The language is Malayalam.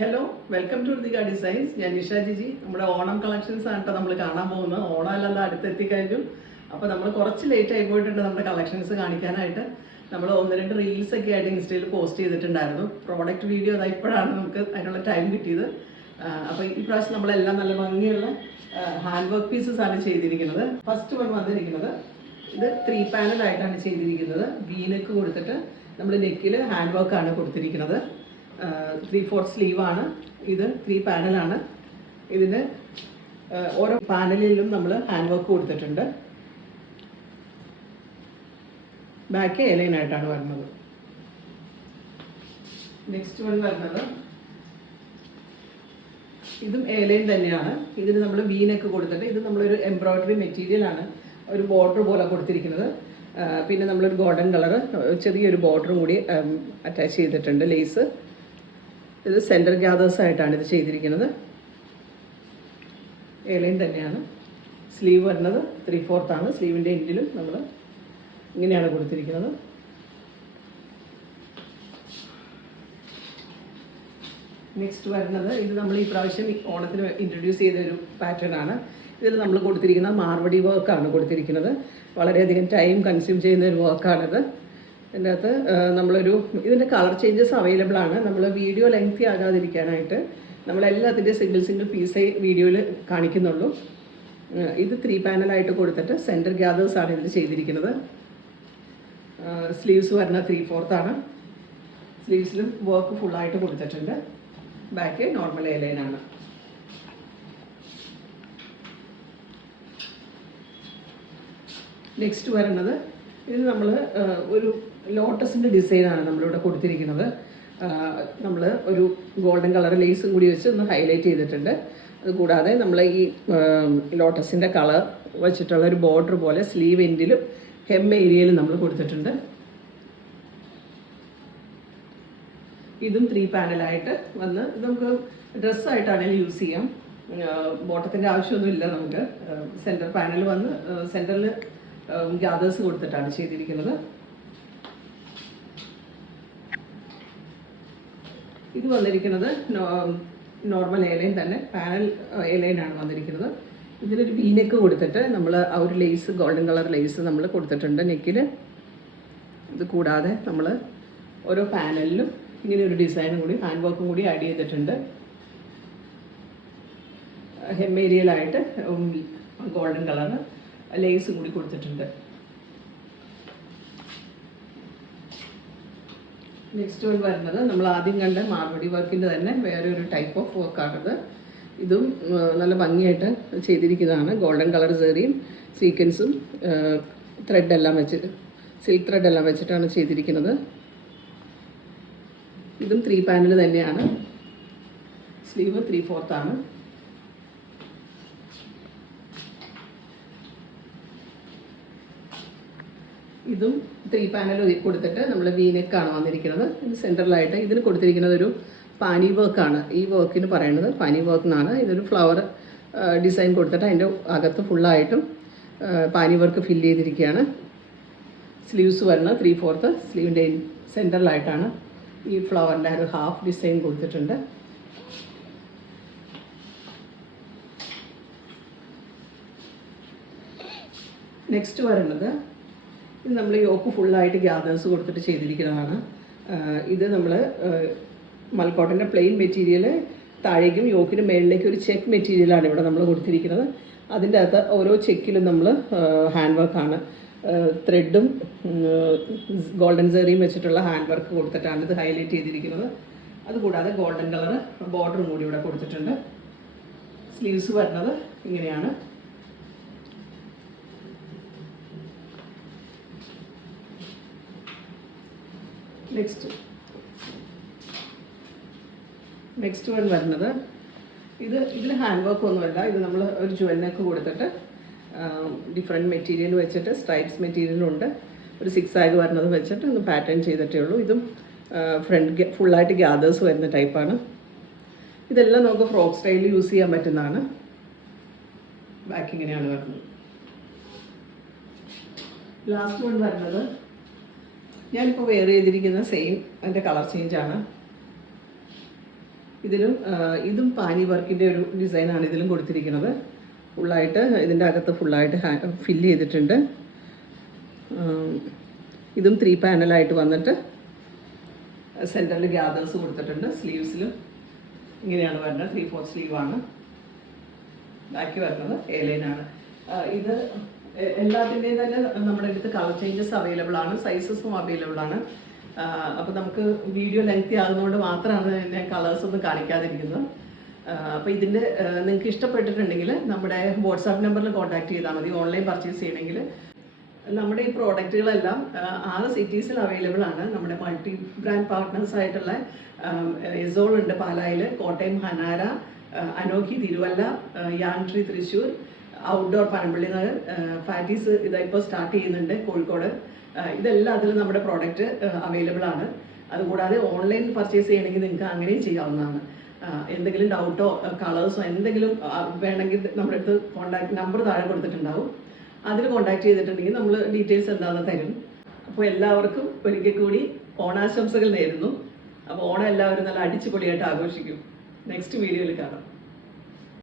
Hello welcome to Rithika designs ഞാൻ നിഷ ജിജി. നമ്മുടെ ഓണം കളക്ഷൻസ് ആണ് കേട്ടോ നമ്മൾ കാണാൻ പോകുന്നത്. ഓണം അല്ലാതെ അടുത്തെത്തിക്കഴിഞ്ഞു അടുത്തെത്തി കഴിഞ്ഞു അപ്പോൾ നമ്മൾ കുറച്ച് ലേറ്റ് ആയി പോയിട്ടുണ്ട് നമ്മുടെ കളക്ഷൻസ് കാണിക്കാനായിട്ട്. നമ്മൾ ഒന്ന് രണ്ട് റീൽസ് ഒക്കെ ആയിട്ട് ഇൻസ്റ്റയിൽ പോസ്റ്റ് ചെയ്തിട്ടുണ്ടായിരുന്നു. പ്രോഡക്റ്റ് വീഡിയോ അതാ ഇപ്പോഴാണ് നമുക്ക് അതിനുള്ള ടൈം കിട്ടിയത്. അപ്പോൾ ഈ പ്രാവശ്യം നമ്മളെല്ലാം നല്ല ഭംഗിയുള്ള ഹാൻഡ് വർക്ക് പീസസ് ആണ് ചെയ്തിരിക്കുന്നത്. ഫസ്റ്റ് വൺ വന്നിരിക്കുന്നത്. ഇത് ത്രീ പാനലായിട്ടാണ് ചെയ്തിരിക്കുന്നത്. വീനക്ക് കൊടുത്തിട്ട് നമ്മൾ നെക്കിൽ ഹാൻഡ് വർക്ക് ആണ് കൊടുത്തിരിക്കുന്നത്. ത്രീ ഫോർ ആണ്. ഇത് ത്രീ പാനലാണ് ഇതിന് ഓരോ പാനലിലും നമ്മൾ ഹാൻഡ് വർക്ക് കൊടുത്തിട്ടുണ്ട്. ബാക്ക് എലൈനായിട്ടാണ് വരുന്നത്. നെക്സ്റ്റ് വൺ വരുന്നത്. ഇതും ഏലൈൻ തന്നെയാണ്. ഇതിന് നമ്മൾ വീനൊക്കെ കൊടുത്തിട്ട് ഇത് നമ്മളൊരു എംബ്രോയിഡറി മെറ്റീരിയൽ ആണ്. ഒരു ബോർഡർ പോലെ കൊടുത്തിരിക്കുന്നത്. പിന്നെ നമ്മളൊരു ഗോൾഡൻ കളർ ചെറിയൊരു ബോർഡറും കൂടി അറ്റാച്ച് ചെയ്തിട്ടുണ്ട് ലേസ് ഇത് സെന്റർ ഗ്യാദേഴ്സായിട്ടാണ് ഇത് ചെയ്തിരിക്കുന്നത്. ഏലയും തന്നെയാണ്. സ്ലീവ് വരുന്നത് ത്രീ ഫോർത്ത് ആണ് സ്ലീവിന്റെ എൻഡിലും നമ്മൾ ഇങ്ങനെയാണ് കൊടുത്തിരിക്കുന്നത്. നെക്സ്റ്റ് വരുന്നത് ഇത് നമ്മൾ ഈ പ്രാവശ്യം ഓണത്തിന് ഇൻട്രൊഡ്യൂസ് ചെയ്ത ഒരു പാറ്റേൺ ആണ്. ഇതിൽ നമ്മൾ കൊടുത്തിരിക്കുന്ന മാർവടി വർക്കാണ് കൊടുത്തിരിക്കുന്നത്. വളരെയധികം ടൈം കൺസ്യൂം ചെയ്യുന്ന ഒരു വർക്കാണിത് ഇതിന്റെ അകത്ത് നമ്മളൊരു ഇതിന്റെ കളർ ചേഞ്ചസ് അവൈലബിൾ ആണ്. നമ്മൾ വീഡിയോ ലെങ്തി ആകാതിരിക്കാനായിട്ട് നമ്മളെല്ലാത്തിന്റെ സിംഗിൾ സിംഗിൾ പീസേ വീഡിയോയിൽ കാണിക്കുന്നുള്ളൂ. ഇത് ത്രീ പാനലായിട്ട് കൊടുത്തിട്ട് സെന്റർ ആണ് ഇതിൽ ചെയ്തിരിക്കുന്നത്. സ്ലീവ്സ് വരുന്ന ത്രീ ഫോർത്ത് ആണ്. സ്ലീവ്സിലും വർക്ക് ഫുള്ളായിട്ട് കൊടുത്തിട്ടുണ്ട്. ബാക്ക് നോർമൽ എലൈനാണ് നെക്സ്റ്റ് വരുന്നത് ഇത് നമ്മൾ ഒരു ലോട്ടസിന്റെ ഡിസൈനാണ് നമ്മളിവിടെ കൊടുത്തിരിക്കുന്നത്. നമ്മൾ ഒരു ഗോൾഡൻ കളർ ലേസും കൂടി വെച്ച് ഒന്ന് ഹൈലൈറ്റ് ചെയ്തിട്ടുണ്ട്. അതുകൂടാതെ നമ്മൾ ഈ ലോട്ടസിന്റെ കളർ വെച്ചിട്ടുള്ള ഒരു ബോർഡർ പോലെ സ്ലീവ് എൻഡിലും ഹെം ഏരിയയിലും നമ്മൾ കൊടുത്തിട്ടുണ്ട്. ഇതും ത്രീ പാനലായിട്ട് വന്ന് ഇത് നമുക്ക് ഡ്രസ്സായിട്ടാണെങ്കിലും യൂസ് ചെയ്യാം. ബോട്ടത്തിന്റെ ആവശ്യമൊന്നുമില്ല നമുക്ക്. സെന്റർ പാനൽ വന്ന് സെന്ററിൽ ഗ്യാദേഴ്സ് കൊടുത്തിട്ടാണ് ചെയ്തിരിക്കുന്നത്. ഇത് വന്നിരിക്കുന്നത് നോർമൽ എയർലൈൻ തന്നെ. പാനൽ എയർലൈനാണ് വന്നിരിക്കുന്നത്. ഇതിനൊരു വീനെക്ക് കൊടുത്തിട്ട് നമ്മൾ ആ ഒരു ലേസ് ഗോൾഡൻ കളർ ലേസ് നമ്മൾ കൊടുത്തിട്ടുണ്ട് നെക്കിൽ ഇത് കൂടാതെ നമ്മൾ ഓരോ പാനലിലും ഇങ്ങനെ ഒരു ഡിസൈനും കൂടി ഹാൻഡ് വർക്കും കൂടി ആഡ് ചെയ്തിട്ടുണ്ട്. ഹെമ്മേരിയലായിട്ട് ഗോൾഡൻ കളർ ലേസും കൂടി കൊടുത്തിട്ടുണ്ട്. നെക്സ്റ്റ് വൺ വരുന്നത് നമ്മൾ ആദ്യം കണ്ട മാർവടി വർക്കിന്റെ തന്നെ വേറൊരു ടൈപ്പ് ഓഫ് വർക്കാണത് ഇതും നല്ല ഭംഗിയായിട്ട് ചെയ്തിരിക്കുന്നതാണ്. ഗോൾഡൻ കളർ സെറിയും സീക്വൻസും ത്രെഡ് എല്ലാം വെച്ചിട്ട് സിൽക്ക് ത്രെഡ് എല്ലാം വെച്ചിട്ടാണ് ചെയ്തിരിക്കുന്നത്. ഇതും ത്രീ പാനൽ തന്നെയാണ്. സ്ലീവ് ത്രീ ഫോർത്ത് ഇതും ത്രീ പാനൽ കൊടുത്തിട്ട് നമ്മൾ വീനെക്കാണ് വന്നിരിക്കുന്നത്. ഇത് സെൻട്രലായിട്ട് ഇതിന് കൊടുത്തിരിക്കുന്നത് ഒരു പാനി വർക്കാണ് ഈ വർക്കിന് പറയുന്നത് പാനി വർക്ക് എന്നാണ് ഇതൊരു ഫ്ലവർ ഡിസൈൻ കൊടുത്തിട്ട് അതിന്റെ അകത്ത് ഫുള്ളായിട്ടും പാനി വർക്ക് ഫില്ല് ചെയ്തിരിക്കുകയാണ്. സ്ലീവ്സ് വരുന്നത് ത്രീ ഫോർത്ത് സ്ലീവിന്റെ സെന്ററിലായിട്ടാണ് ഈ ഫ്ലവറിന്റെ ഒരു ഹാഫ് ഡിസൈൻ കൊടുത്തിട്ടുണ്ട്. നെക്സ്റ്റ് വരുന്നത് ഇത് നമ്മൾ യോക്ക് ഫുള്ളായിട്ട് ഗ്യാദേഴ്സ് കൊടുത്തിട്ട് ചെയ്തിരിക്കുന്നതാണ്. ഇത് നമ്മൾ മൽക്കോട്ടന്റെ പ്ലെയിൻ മെറ്റീരിയൽ താഴേക്കും യോക്കിന് മേളിലേക്ക് ഒരു ചെക്ക് മെറ്റീരിയലാണ് ഇവിടെ നമ്മൾ കൊടുത്തിരിക്കുന്നത്. അതിന്റെ അകത്ത് ഓരോ ചെക്കിലും നമ്മൾ ഹാൻഡ് വർക്കാണ് ത്രെഡും ഗോൾഡൻ സെറിയും വെച്ചിട്ടുള്ള ഹാൻഡ് വർക്ക് കൊടുത്തിട്ടാണ് ഇത് ഹൈലൈറ്റ് ചെയ്തിരിക്കുന്നത്. അതുകൂടാതെ ഗോൾഡൻ കളർ ബോർഡറും കൂടി ഇവിടെ കൊടുത്തിട്ടുണ്ട്. സ്ലീവ്സ് വരുന്നത് ഇങ്ങനെയാണ്. നെക്സ്റ്റ് നെക്സ്റ്റ് വൺ വരുന്നത്. ഇത് ഇതിൽ ഹാൻഡ് വർക്ക് ഒന്നുമല്ല ഇത് നമ്മൾ ഒരു ജുവലിനൊക്കെ കൊടുത്തിട്ട് ഡിഫറെന്റ് മെറ്റീരിയൽ വെച്ചിട്ട് സ്ട്രൈപ്സ് മെറ്റീരിയലുണ്ട് ഒരു സിക്സ് ആഗ് വരുന്നത് വെച്ചിട്ട് ഒന്ന് പാറ്റേൺ ചെയ്തിട്ടേ ഉള്ളൂ. ഇതും ഫ്രണ്ട് ഫുള്ളായിട്ട് ഗ്യാദേഴ്സ് വരുന്ന ടൈപ്പാണ് ഇതെല്ലാം നമുക്ക് ഫ്രോക്ക് സ്റ്റൈലിൽ യൂസ് ചെയ്യാൻ പറ്റുന്നതാണ്. ബാക്ക് ഇങ്ങനെയാണ് വരുന്നത്. ലാസ്റ്റ് വൺ വരുന്നത്. ഞാനിപ്പോൾ വെയർ ചെയ്തിരിക്കുന്ന സെയിം അതിന്റെ കളർ ചേഞ്ചാണ് ഇതിലും ഇതും പാനി വർക്കിന്റെ ഒരു ഡിസൈനാണ് ഇതിലും കൊടുത്തിരിക്കുന്നത്. ഫുള്ളായിട്ട് ഇതിന്റെ അകത്ത് ഫുള്ളായിട്ട് ഫില്ല് ചെയ്തിട്ടുണ്ട്. ഇതും ത്രീ പാനലായിട്ട് വന്നിട്ട് സെന്ററിൽ ഗ്യാദേഴ്സ് കൊടുത്തിട്ടുണ്ട് സ്ലീവ്സിലും ഇങ്ങനെയാണ് വരുന്നത് ത്രീ ഫോർ സ്ലീവാണ് ബാക്കി വരുന്നത് എ ലൈനാണ് ഇത് എല്ലാത്തിന്റെയും തന്നെ നമ്മുടെ അടുത്ത് കളർ ചേഞ്ചസ് അവൈലബിൾ ആണ് സൈസസും അവൈലബിൾ ആണ്. അപ്പോൾ നമുക്ക് വീഡിയോ ലെങ്തി ആകുന്നതുകൊണ്ട് മാത്രമാണ് ഞാൻ കളേഴ്സ് ഒന്നും കാണിക്കാതിരിക്കുന്നത്. അപ്പോൾ ഇതിന്റെ നിങ്ങൾക്ക് ഇഷ്ടപ്പെട്ടിട്ടുണ്ടെങ്കിൽ നമ്മുടെ വാട്സാപ്പ് നമ്പറിൽ കോൺടാക്ട് ചെയ്താൽ മതി ഓൺലൈൻ പർച്ചേസ് ചെയ്യണമെങ്കിൽ. നമ്മുടെ ഈ പ്രോഡക്റ്റുകളെല്ലാം ആറ് സിറ്റീസിൽ അവൈലബിൾ ആണ്. നമ്മുടെ മൾട്ടി ബ്രാൻഡ് പാർട്ട്നേഴ്സ് ആയിട്ടുള്ള എസോൾ ഉണ്ട് പാലായിൽ കോട്ടയം ഹനാര അനോഖി തിരുവല്ല യാൻട്രി തൃശ്ശൂർ ഔട്ട്ഡോർ പനമ്പള്ളി നഗർ ഫാറ്റീസ് ഇതിപ്പോൾ സ്റ്റാർട്ട് ചെയ്യുന്നുണ്ട് കോഴിക്കോട്. ഇതെല്ലാം അതിൽ നമ്മുടെ പ്രോഡക്റ്റ് അവൈലബിൾ ആണ്. അതുകൂടാതെ ഓൺലൈൻ പർച്ചേസ് ചെയ്യണമെങ്കിൽ നിങ്ങൾക്ക് അങ്ങനെയും ചെയ്യാവുന്നതാണ്. എന്തെങ്കിലും ഡൗട്ടോ കളേഴ്സോ എന്തെങ്കിലും വേണമെങ്കിൽ നമ്മുടെ അടുത്ത് കോൺടാക്ട് നമ്പർ താഴെ കൊടുത്തിട്ടുണ്ടാവും. അതിൽ കോൺടാക്ട് ചെയ്തിട്ടുണ്ടെങ്കിൽ നമ്മൾ ഡീറ്റെയിൽസ് എന്താണെന്ന് തരും. അപ്പോൾ എല്ലാവർക്കും ഒരിക്കൽ കൂടി ഓണാശംസകൾ നേരുന്നു. അപ്പോൾ ഓണം എല്ലാവരും നല്ല അടിച്ചുപൊളിയായിട്ട് ആഘോഷിക്കും. നെക്സ്റ്റ് വീഡിയോയിൽ കാണാം.